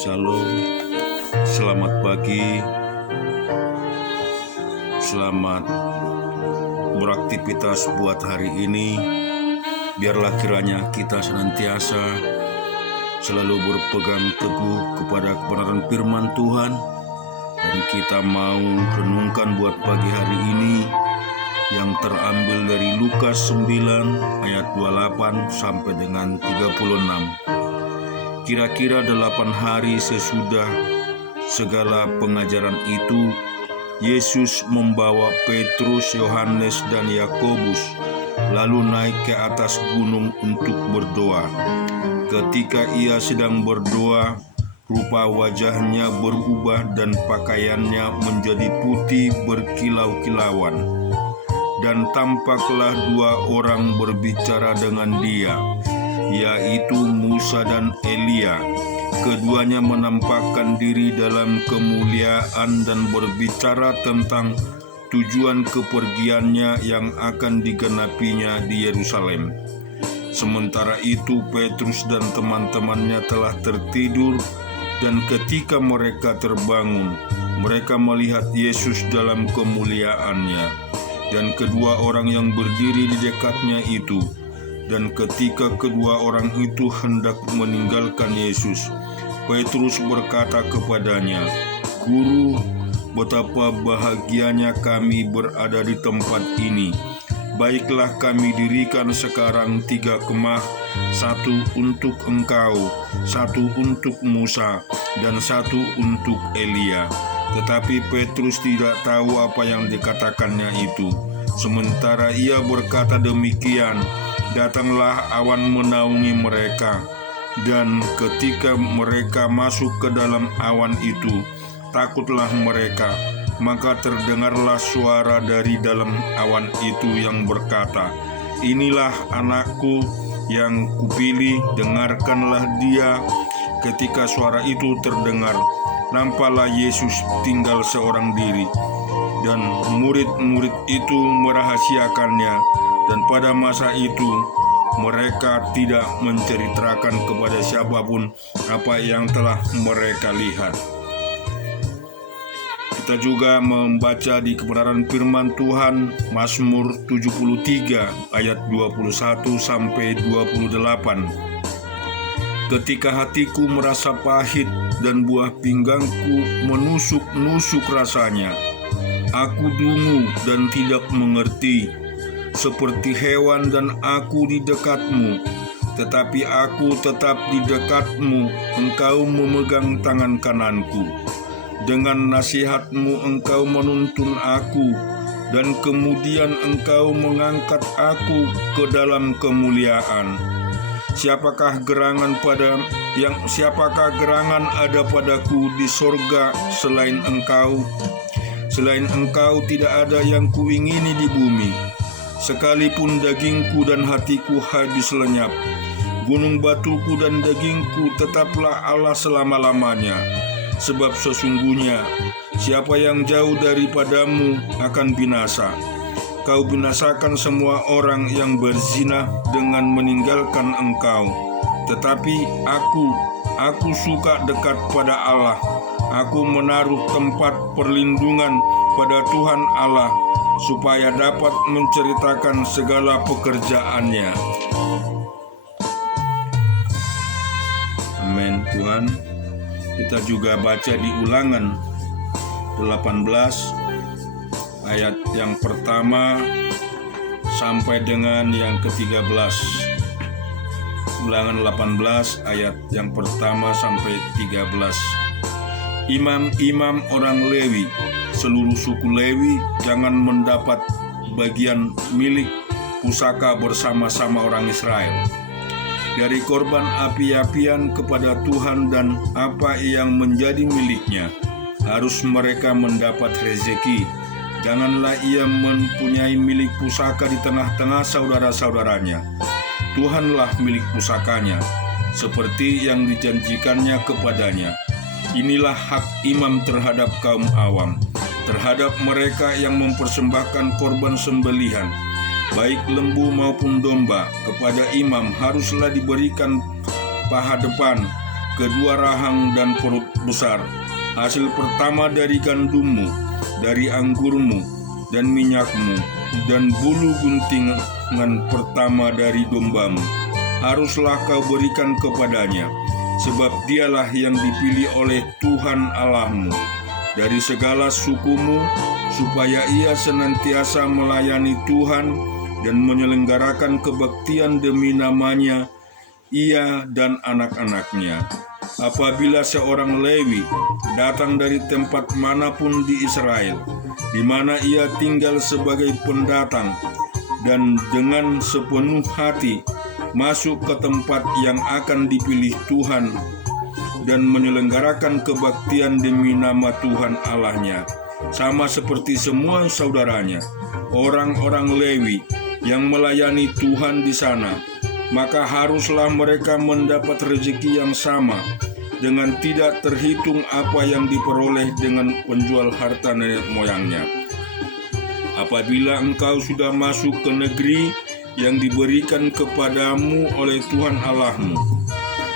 Shalom, selamat pagi, selamat beraktivitas buat hari ini. Biarlah kiranya kita senantiasa selalu berpegang teguh kepada kebenaran firman Tuhan. Dan kita mau renungkan buat pagi hari ini yang terambil dari Lukas 9 ayat 28 sampai dengan 36. Kira-kira 8 hari sesudah segala pengajaran itu, Yesus membawa Petrus, Yohanes, dan Yakobus lalu naik ke atas gunung untuk berdoa. Ketika ia sedang berdoa, rupa wajahnya berubah dan pakaiannya menjadi putih berkilau-kilauan. Dan tampaklah 2 orang berbicara dengan dia, yaitu Musa dan Elia. Keduanya menampakkan diri dalam kemuliaan dan berbicara tentang tujuan kepergiannya yang akan digenapinya di Yerusalem. Sementara itu Petrus dan teman-temannya telah tertidur, dan ketika mereka terbangun, mereka melihat Yesus dalam kemuliaannya, dan kedua orang yang berdiri di dekatnya itu. Dan ketika kedua orang itu hendak meninggalkan Yesus, Petrus berkata kepadanya, "Guru, betapa bahagianya kami berada di tempat ini. Baiklah kami dirikan sekarang 3 kemah, 1 untuk engkau, 1 untuk Musa, dan 1 untuk Elia." Tetapi Petrus tidak tahu apa yang dikatakannya itu. Sementara ia berkata demikian, datanglah awan menaungi mereka, dan ketika mereka masuk ke dalam awan itu, takutlah mereka. Maka terdengarlah suara dari dalam awan itu yang berkata, "Inilah anakku yang kupilih, dengarkanlah dia." Ketika suara itu terdengar, nampaklah Yesus tinggal seorang diri, dan murid-murid itu merahasiakannya. Dan pada masa itu mereka tidak menceritakan kepada siapapun apa yang telah mereka lihat. Kita juga membaca di kebenaran firman Tuhan Mazmur 73 ayat 21 sampai 28. Ketika hatiku merasa pahit dan buah pinggangku menusuk-nusuk rasanya, aku dungu dan tidak mengerti. Seperti hewan dan aku di dekatmu, tetapi aku tetap di dekatmu. Engkau memegang tangan kananku. Dengan nasihatmu engkau menuntun aku, dan kemudian engkau mengangkat aku ke dalam kemuliaan. Siapakah gerangan ada padaku di sorga selain engkau? Selain engkau tidak ada yang kuingini di bumi. Sekalipun dagingku dan hatiku habis lenyap, gunung batuku dan dagingku tetaplah Allah selama-lamanya. Sebab sesungguhnya siapa yang jauh daripadamu akan binasa. Kau binasakan semua orang yang berzina dengan meninggalkan engkau. Tetapi aku suka dekat pada Allah. Aku menaruh tempat perlindungan pada Tuhan Allah, supaya dapat menceritakan segala pekerjaannya. Amin Tuhan. Kita juga baca di Ulangan 18 ayat yang pertama sampai dengan yang ke-13. Ulangan 18 ayat yang pertama sampai 13. Imam-imam orang Lewi, seluruh suku Lewi, jangan mendapat bagian milik pusaka bersama-sama orang Israel. Dari korban api-apian kepada Tuhan dan apa yang menjadi miliknya, harus mereka mendapat rezeki. Janganlah ia mempunyai milik pusaka di tengah-tengah saudara-saudaranya. Tuhanlah milik pusakanya, seperti yang dijanjikannya kepadanya. Inilah hak imam terhadap kaum awam, terhadap mereka yang mempersembahkan korban sembelihan, baik lembu maupun domba. Kepada imam haruslah diberikan paha depan, kedua rahang dan perut besar, hasil pertama dari gandummu, dari anggurmu dan minyakmu, dan bulu guntingan pertama dari dombamu, haruslah kau berikan kepadanya, sebab dialah yang dipilih oleh Tuhan Allahmu dari segala sukumu, supaya ia senantiasa melayani Tuhan dan menyelenggarakan kebaktian demi namanya, ia dan anak-anaknya. Apabila seorang Lewi datang dari tempat manapun di Israel, di mana ia tinggal sebagai pendatang, dan dengan sepenuh hati masuk ke tempat yang akan dipilih Tuhan dan menyelenggarakan kebaktian demi nama Tuhan Allahnya, sama seperti semua saudaranya, orang-orang Lewi yang melayani Tuhan di sana, maka haruslah mereka mendapat rezeki yang sama, dengan tidak terhitung apa yang diperoleh dengan penjual harta nenek moyangnya. Apabila engkau sudah masuk ke negeri yang diberikan kepadamu oleh Tuhan Allahmu,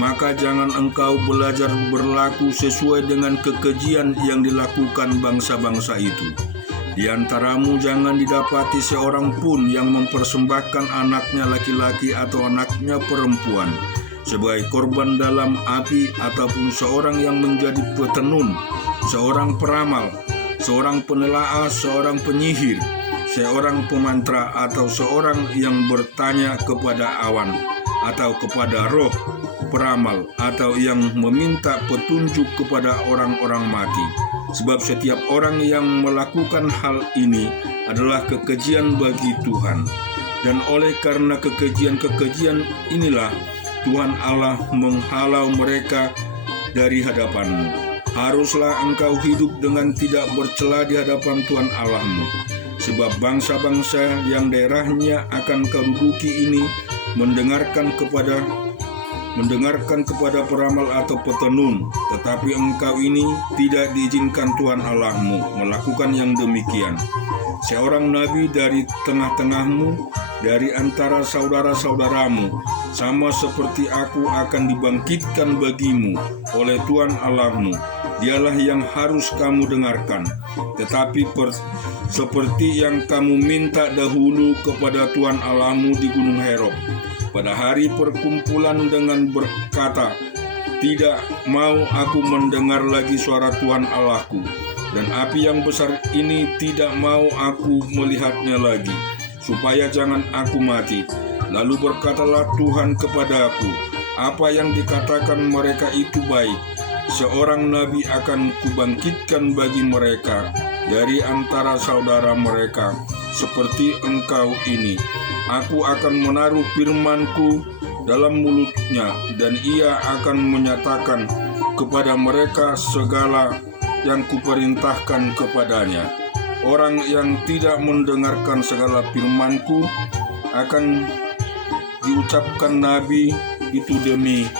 maka jangan engkau belajar berlaku sesuai dengan kekejian yang dilakukan bangsa-bangsa itu. Di antaramu jangan didapati seorang pun yang mempersembahkan anaknya laki-laki atau anaknya perempuan sebagai korban dalam api, ataupun seorang yang menjadi petenun, seorang peramal, seorang penelaah, seorang penyihir, seorang pemantra, atau seorang yang bertanya kepada awan atau kepada roh peramal, atau yang meminta petunjuk kepada orang-orang mati. Sebab setiap orang yang melakukan hal ini adalah kekejian bagi Tuhan. Dan oleh karena kekejian-kekejian inilah Tuhan Allah menghalau mereka dari hadapanmu. Haruslah engkau hidup dengan tidak bercela di hadapan Tuhan Allahmu. Sebab bangsa-bangsa yang daerahnya akan kau duduki ini mendengarkan kepada peramal atau petenun, tetapi engkau ini tidak diizinkan Tuhan Allahmu melakukan yang demikian. Seorang nabi dari tengah-tengahmu, dari antara saudara-saudaramu, sama seperti aku, akan dibangkitkan bagimu oleh Tuhan Allahmu. Dialah yang harus kamu dengarkan. Tetapi seperti yang kamu minta dahulu kepada Tuhan Allahmu di Gunung Herod, pada hari perkumpulan dengan berkata, tidak mau aku mendengar lagi suara Tuhan Allahku, dan api yang besar ini tidak mau aku melihatnya lagi, supaya jangan aku mati. Lalu berkatalah Tuhan kepadaku, apa yang dikatakan mereka itu baik. Seorang nabi akan kubangkitkan bagi mereka dari antara saudara mereka, seperti engkau ini. Aku akan menaruh firman-Ku dalam mulutnya, dan ia akan menyatakan kepada mereka segala yang kuperintahkan kepadanya. Orang yang tidak mendengarkan segala firman-Ku akan diucapkan nabi itu demi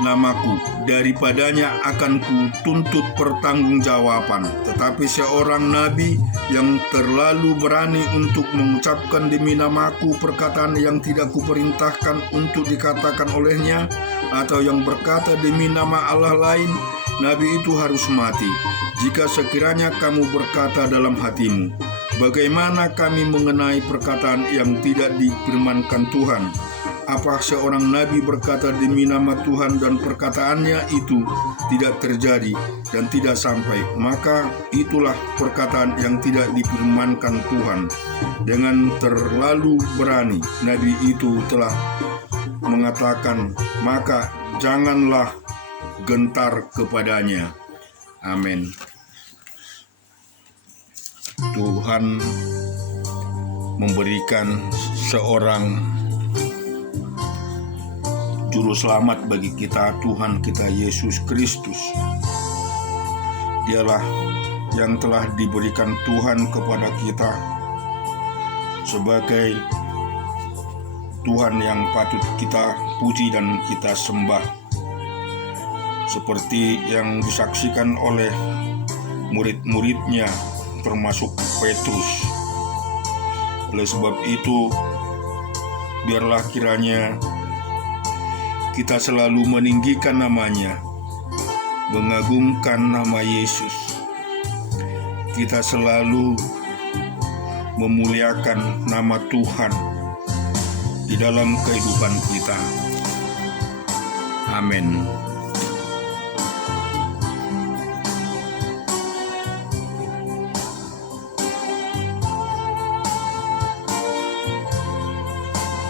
namaku, daripadanya akan ku tuntut pertanggungjawaban. Tetapi seorang nabi yang terlalu berani untuk mengucapkan demi namaku perkataan yang tidak kuperintahkan untuk dikatakan olehnya, atau yang berkata demi nama Allah lain, nabi itu harus mati. Jika sekiranya kamu berkata dalam hatimu, bagaimana kami mengenai perkataan yang tidak difirmankan Tuhan? Apa seorang nabi berkata demi nama Tuhan dan perkataannya itu tidak terjadi dan tidak sampai, maka itulah perkataan yang tidak difirmankan Tuhan. Dengan terlalu berani nabi itu telah mengatakan, maka janganlah gentar kepadanya. Amin. Tuhan memberikan seorang Juru Selamat bagi kita, Tuhan kita Yesus Kristus. Dialah yang telah diberikan Tuhan kepada kita sebagai Tuhan yang patut kita puji dan kita sembah, seperti yang disaksikan oleh murid-muridnya termasuk Petrus. Oleh sebab itu, biarlah kiranya kita selalu meninggikan namanya, mengagungkan nama Yesus. Kita selalu memuliakan nama Tuhan di dalam kehidupan kita. Amin.